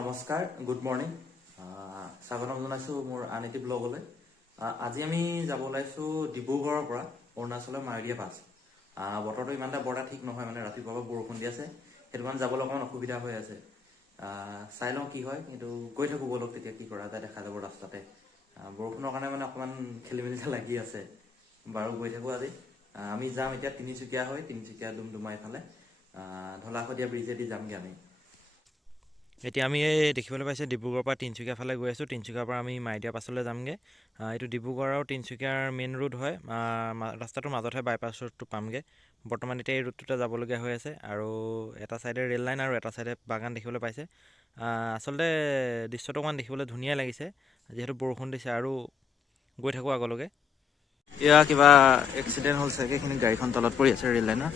নমস্কাৰ, good morning. স্বাগতম জনাইছোঁ মোৰ আন এটি ব্লগলৈ। আজি আমি যাব ওলাইছোঁ ডিব্ৰুগড়ৰ পৰা অৰুণাচলৰ মায়দিয়া পাছ। বতৰটো ইমান এটা বৰ এটা ঠিক নহয়, মানে ৰাতিপুৱাৰ পৰা বৰষুণ দি আছে, সেইটো কাৰণে যাবলৈ অকণমান অসুবিধা হৈ আছে। চাই লওঁ কি হয়, কিন্তু গৈ থাকোঁ বলক, তেতিয়া কি কৰা যায় দেখা যাব ৰাস্তাতে। বৰষুণৰ কাৰণে মানে অকণমান খেলি মেলিতে লাগি আছে। বাৰু গৈ থাকোঁ আজি। আমি যাম এতিয়া তিনিচুকীয়া হৈ, তিনিচুকীয়া ডুমডুমা এইফালে ঢলা-শদিয়া ব্ৰিজেদি যামগৈ আমি। এতিয়া আমি এই দেখিবলৈ পাইছোঁ ডিব্ৰুগড়ৰ পৰা তিনিচুকীয়া ফালে গৈ আছোঁ। তিনিচুকীয়াৰ পৰা আমি মায়দিয়া পাছলৈ যামগৈ। এইটো ডিব্ৰুগড় আৰু তিনিচুকীয়াৰ মেইন ৰোড হয়। ৰাস্তাটোৰ মাজতহে বাইপাছ ৰোডটো পামগৈ। বৰ্তমান এতিয়া এই ৰোডটোতে যাবলগীয়া হৈ আছে, আৰু এটা ছাইডে ৰেল লাইন আৰু এটা ছাইডে বাগান দেখিবলৈ পাইছে। আচলতে দৃশ্যটো অকণমান দেখিবলৈ ধুনীয়া লাগিছে, যিহেতু বৰষুণ দিছে। আৰু গৈ থাকোঁ আগলৈকে। এয়া কিবা এক্সিডেণ্ট হ'ল চাগে, এইখিনি গাড়ীখন তলত পৰি আছে ৰেল লাইনৰ।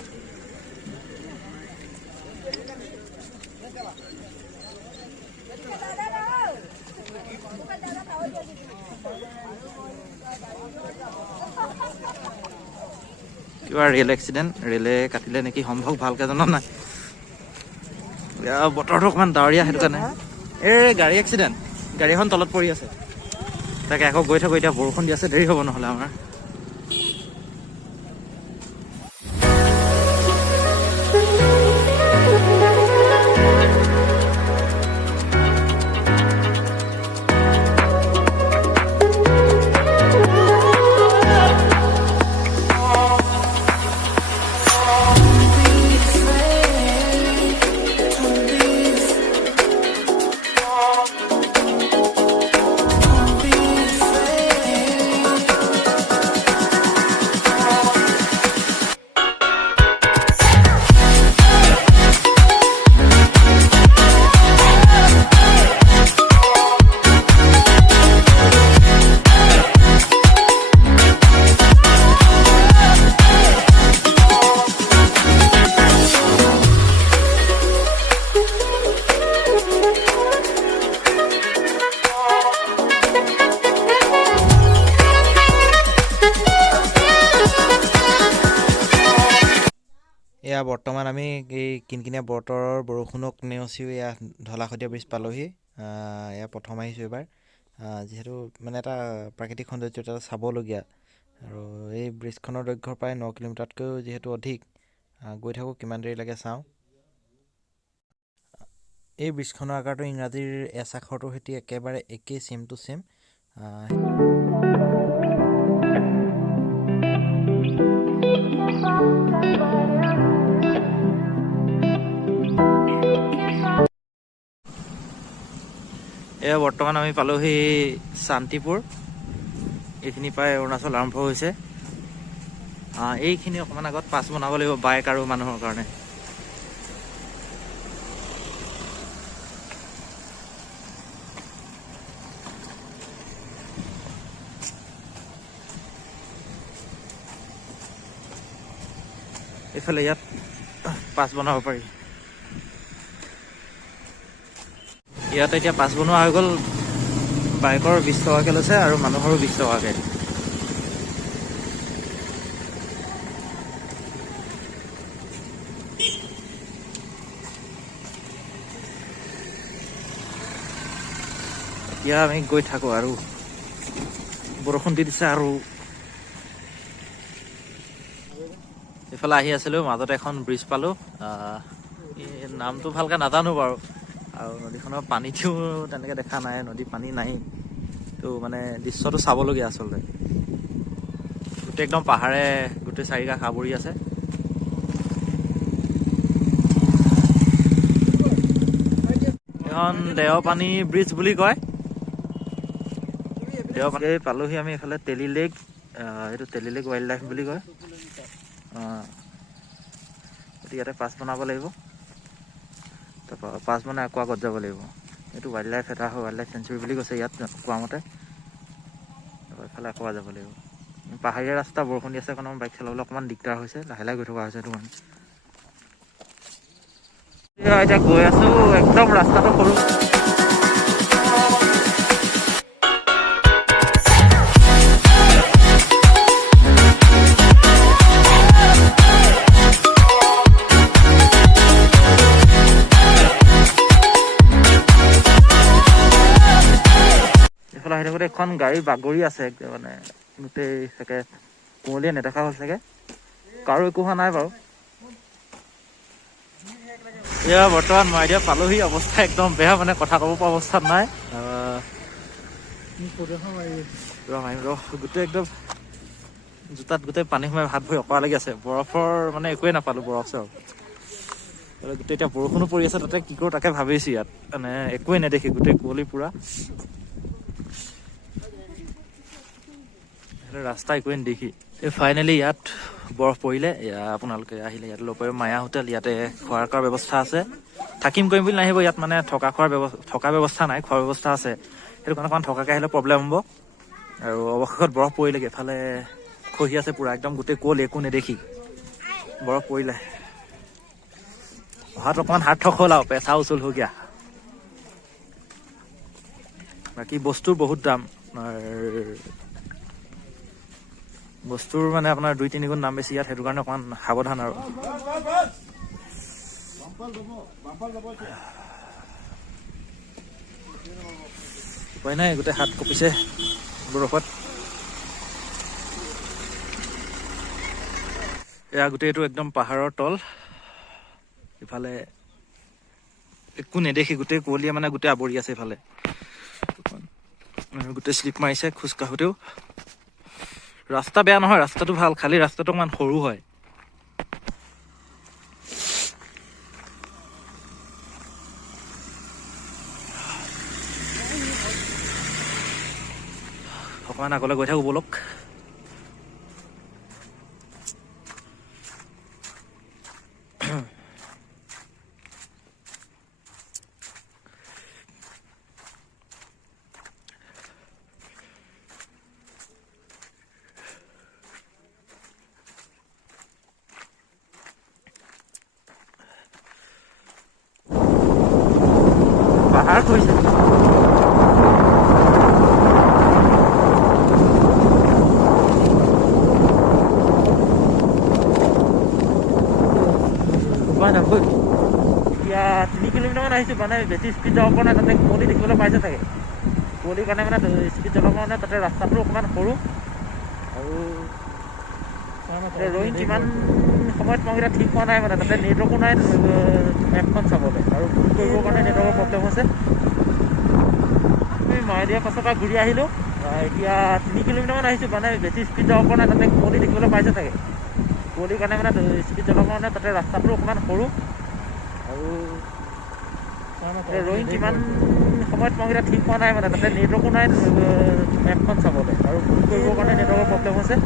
কিবা ৰেল এক্সিডেণ্ট, ৰেলে কাটিলে নেকি সম্ভৱ, ভালকৈ জনা নাই। বতৰটো অকণমান ডাৱৰীয়া, সেইটো কাৰণে এই গাড়ী এক্সিডেণ্ট, গাড়ীখন তলত পৰি আছে। তাকে আকৌ গৈ থাকোঁ, এতিয়া বৰষুণ দি আছে, দেৰি হ'ব নহ'লে আমাৰ। এয়া বৰ্তমান আমি এই কিনকিনীয়া বতৰৰ বৰষুণক নেওচিও এয়া ঢলা-শদিয়া ব্ৰিজ পালোহি। এয়া প্ৰথম আহিছোঁ এইবাৰ, যিহেতু মানে এটা প্ৰাকৃতিক সৌন্দৰ্যতা চাবলগীয়া, আৰু এই ব্ৰিজখনৰ দৈৰ্ঘ্য প্ৰায় 9 কিলোমিটাৰতকৈও যিহেতু অধিক। গৈ থাকোঁ, কিমান দেৰি লাগে চাওঁ। এই ব্ৰিজখনৰ আকাৰটো ইংৰাজীৰ এছ আখৰটোৰ সৈতে একেবাৰে একেই, ছেম টু ছেম। এয়া বৰ্তমান আমি পালোহি শান্তিপুৰ। এইখিনি প্ৰায় অৰুণাচল আৰম্ভ হৈছে। এইখিনি অকণমান আগত পাছ বনাব লাগিব বাইক আৰু মানুহৰ কাৰণে। এইফালে ইয়াত পাছ বনাব পাৰি। ইয়াত এতিয়া পাছ বনোৱা হৈ গ'ল। বাইকৰ 20 টকাকৈ লৈছে আৰু মানুহৰো 20 টকাকৈ। এতিয়া আমি গৈ থাকোঁ, আৰু বৰষুণ দি দিছে। আৰু এইফালে আহি আছিলোঁ, মাজতে এখন ব্ৰিজ পালোঁ। নামটো ভালকৈ নাজানো বাৰু, আৰু নদীখনৰ পানীটো তেনেকৈ দেখা নাই, নদী পানী নাই। তো মানে দৃশ্যটো চাবলগীয়া আচলতে। গোটেই একদম পাহাৰে গোটেই চাৰিকাষ আৱৰি আছে। এইখন দেওপানী ব্ৰিজ বুলি কয়। দেওপানী পালোহি আমি। এইফালে তেলি লেক, এইটো তেলি লেক ৱাইল্ড লাইফ বুলি কয়। গতিকে ইয়াতে পাছ বনাব লাগিব। তাৰপৰা পাছ বনাই আকৌ আগত যাব লাগিব। এইটো ৱাইল্ড লাইফ, এটা হয় ৱাইল্ড লাইফ চেঞ্চুৰী বুলি কৈছে ইয়াত কোৱা মতে। তাৰপৰা এইফালে আকৌ যাব লাগিব। পাহাৰীয়া ৰাস্তা, বৰষুণ দি আছে, অকণমান বাইক চলাবলৈ অকণমান দিগদাৰ হৈছে, লাহে লাহে গৈ থকা হৈছে। সেইটো কাৰণে এতিয়া গৈ আছোঁ, একদম ৰাস্তাটো সৰু। আহি থাকোঁতে এখন গাড়ী বাগৰি আছে মানে গোটেই চাগে কুঁৱলীয়ে নেদেখা হ'ল চাগে, কাৰো একো হোৱা নাই বাৰু। এয়া বৰ্তমান মাইদিয়া পালোহি, অৱস্থা একদম বেয়া, মানে কথা ক'ব পৰা অৱস্থাত নাই। গোটেই একদম জোতাত গোটেই পানী সোমাই হাত ভৰি অকৰা লাগি আছে। বৰফৰ মানে একোৱেই নাপালোঁ, বৰফ চৰফ গোটেই। এতিয়া বৰষুণো পৰি আছে, তাতে কি কৰোঁ তাকে ভাবিছোঁ। ইয়াত মানে একোৱেই নেদেখি, গোটেই কুঁৱলী পুৰা, ৰাস্তা একোৱেই নেদেখি। এই ফাইনেলি ইয়াত বৰফ পৰিলে। আপোনালোকে আহিলে ইয়াত ল'ব পাৰিব, মায়া হোটেল। ইয়াতে খোৱাৰ কৰাৰ ব্যৱস্থা আছে। থাকিম কৰিম বুলি নাহিব, ইয়াত মানে থকা ব্যৱস্থা নাই, খোৱাৰ ব্যৱস্থা আছে। সেইটো কাৰণে অকণমান থকাকৈ আহিলে প্ৰব্লেম হ'ব। আৰু অৱশেষত বৰফ পৰিলেগৈ, এফালে খহি আছে পুৰা, একদম গোটেই কুঁৱলী, একো নেদেখি বৰফ পৰিলে। অহাত অকণমান সাৰ্থক হ'ল আৰু, পেচা উচুল হৈ গিয়া। বাকী বস্তুৰ বহুত দাম, বস্তুৰ মানে আপোনাৰ 2-3 গুণ দাম বেছি ইয়াত, সেইটো কাৰণে অকণমান সাৱধান আৰু। উপায় নাই, গোটেই হাত কঁপিছে বৰফত। এয়া গোটেইটো একদম পাহাৰৰ তল, ইফালে একো নেদেখি, গোটেই কুঁৱলীয়ে মানে গোটেই আৱৰি আছে। ইফালে গোটেই শ্লিপ মাৰিছে খোজ কাঢ়োতেও। ৰাস্তা বেয়া নহয়, ৰাস্তাটো ভাল, খালি ৰাস্তাটো অকমান সৰু হয়। অকমান আগলৈ গৈ থাকো বলক। পাহাৰ কৈছে এতিয়া 3 কিলোমিটাৰমান আহিছোঁ, মানে বেছি স্পীড যাব পৰা নাই, তাতে কুঁৱলী দেখিবলৈ পাইছে চাগে। কুঁৱলীৰ কাৰণে মানে স্পীড যাব পৰা নাই, তাতে ৰাস্তাটো অকণমান সৰু। আৰু ৰয়িং কিমান সময়ত মই এতিয়া ঠিক হোৱা নাই, মানে তাতে নেটৱৰ্কো নাই মেপখন চাবলৈ, আৰু ফোন কৰিবৰ কাৰণে নেটৱৰ্কৰ প্ৰব্লেম হৈছে। আমি মাইদিয়া পাছৰ পৰা ঘূৰি আহিলোঁ। এতিয়া 3 কিলোমিটাৰমান আহিছোঁ, মানে বেছি স্পীড যাব পৰা নাই, তাতে কুঁৱলী দেখিবলৈ পাইছে চাগে। কুঁৱলীৰ কাৰণে মানে স্পীড যাব পৰা নাই, তাতে ৰাস্তাটো অকণমান সৰু। আৰু ৰয়িং কিমান সময়ত মই এতিয়া ঠিক হোৱা নাই, মানে তাতে নেটৱৰ্কো নাই মেপখন চাবলৈ, আৰু ফোন কৰিবৰ কাৰণে নেটৱৰ্কৰ প্ৰব্লেম হৈছে।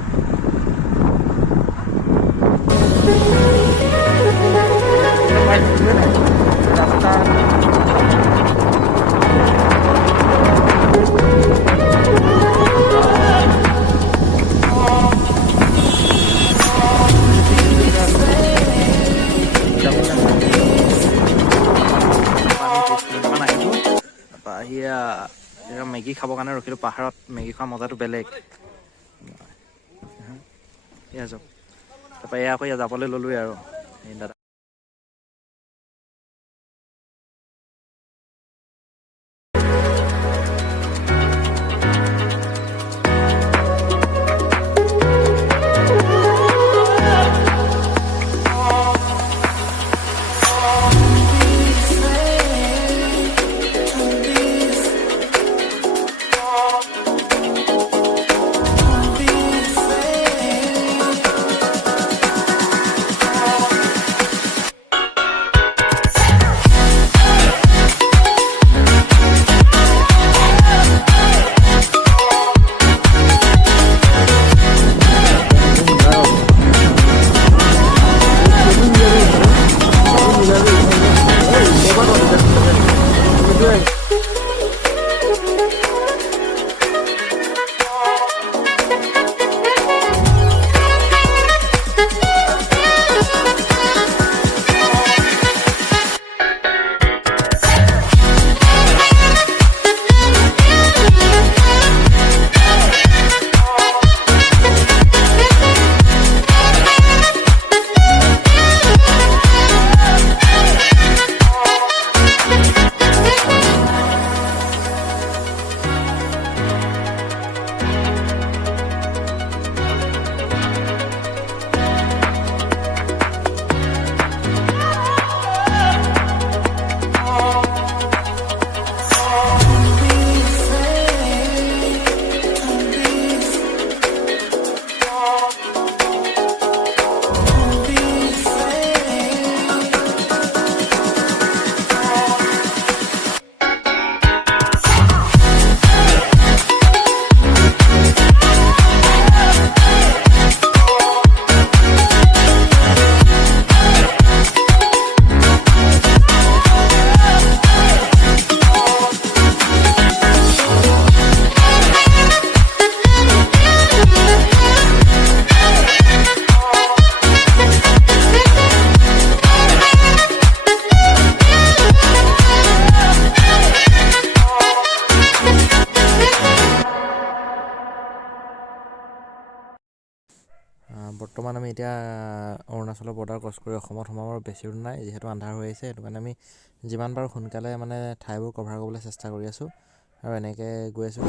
ৰাস্তা মেগী খাবৰ কাৰণে ৰখিলোঁ পাহাৰত। মেগী খোৱা মজাটো বেলেগ। এয়া যাওক, তাৰপৰা এয়া আকৌ যাবলৈ ল'লোৱে আৰু দাদা। বৰ্তমান আমি এতিয়া অৰুণাচলৰ বৰ্ডাৰ ক্ৰছ কৰি অসমত সোমাবৰ বেছি দূৰ নাই, যিহেতু আন্ধাৰ হৈ আহিছে। সেইটো কাৰণে আমি যিমান পাৰোঁ সোনকালে মানে ঠাইবোৰ কভাৰ কৰিবলৈ চেষ্টা কৰি আছোঁ আৰু এনেকৈ গৈ আছোঁ।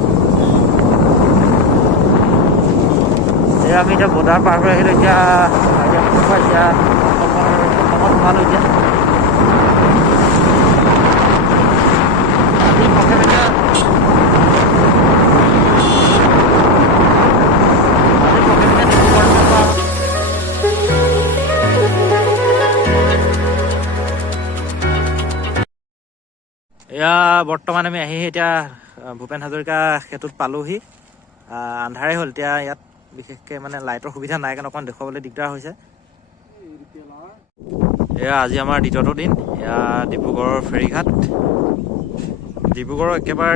এয়া আমি এতিয়া বৰ্ডাৰ পাৰ হৈ আহিলোঁ। এতিয়া অসমত সোমালোঁ। এতিয়া এয়া বৰ্তমান আমি আহি এতিয়া ভূপেন হাজৰিকা সেতুত পালোহি। আন্ধাৰে হ'ল এতিয়া। ইয়াত বিশেষকৈ মানে লাইটৰ সুবিধা নাই কাৰণে অকণমান দেখুৱাবলৈ দিগদাৰ হৈছে। এয়া আজি আমাৰ দ্বিতীয়টো দিন। এয়া ডিব্ৰুগড়ৰ ফেৰীঘাট। ডিব্ৰুগড়ৰ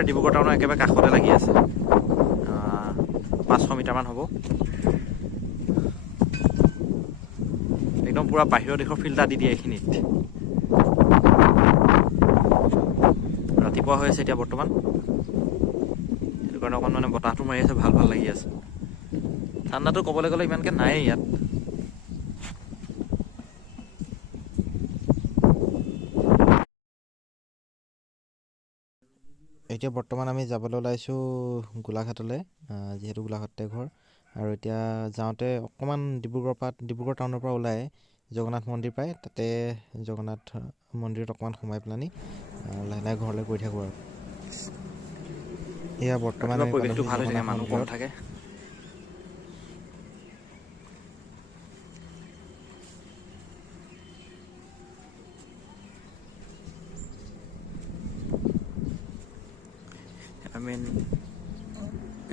ডিব্ৰুগড় টাউনৰ একেবাৰে কাষতে লাগি আছে। 500 মিটাৰমান হ'ব। একদম পূৰা বাহিৰৰ দেশৰ ফিল্টাৰ দি দিয়ে এইখিনিত। ৰাতিপুৱা হৈ আছে এতিয়া বৰ্তমান, সেইটো কাৰণে অকণ মানে বতাহটো মাৰি আছে, ভাল লাগি আছে। ঠাণ্ডাটো ক'বলৈ গ'লে ইমানকৈ নায়েই ইয়াত। এতিয়া বৰ্তমান আমি যাবলৈ ওলাইছোঁ গোলাঘাটলৈ, যিহেতু গোলাঘাটতে ঘৰ। আৰু এতিয়া যাওঁতে অকণমান ডিব্ৰুগড় টাউনৰ পৰা ওলাই জগন্নাথ মন্দিৰ পায়, তাতে জগন্নাথ মন্দিৰত অকণমান সোমাই পেলানি লাহে লাহে ঘৰলৈ গৈ থাকোঁ আৰু। এয়া বৰ্তমান পৰিৱেশটো ভাল হৈ থাকে, মানুহ কম থাকে।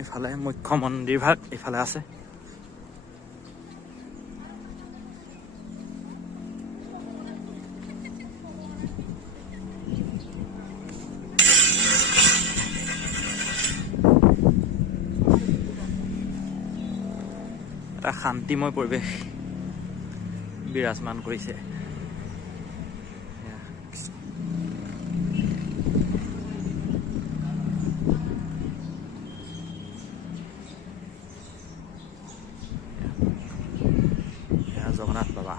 ইফালে মুখ্য মন্দিৰ ভাগ ইফালে আছে। এটা শান্তিময় পৰিৱেশ বিৰাজমান কৰিছে। জগন্নাথ বাবা।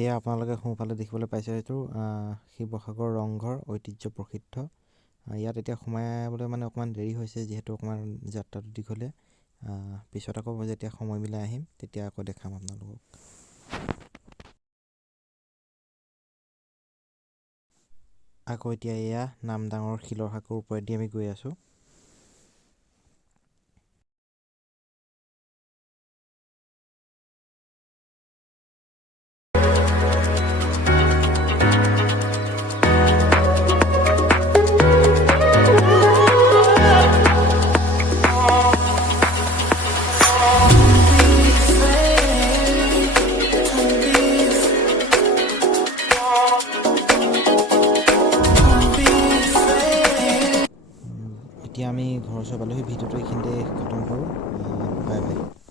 এয়া আপোনালোকে সোঁফালে দেখিবলৈ পাইছে, সেইটো শিৱসাগৰ ৰংঘৰ, ঐতিহ্য প্ৰসিদ্ধ। ইয়াত এতিয়া সোমাবলৈ মানে অকণমান দেৰি হৈছে, যিহেতু অকণমান যাত্ৰাটো দীঘলীয়া। পিছত আকৌ যেতিয়া সময় মিলাই আহিম তেতিয়া আকৌ দেখাম আপোনালোকক। আকৌ এতিয়া এয়া নামদাঙৰ শিলৰ সাঁকোৰ ওপৰেদি আমি গৈ আছোঁ। এতিয়া আমি ঘৰৰ ওচৰ পালোহি। ভিডিঅ'টো এইখিনিতে খতম কৰোঁ। Bye bye.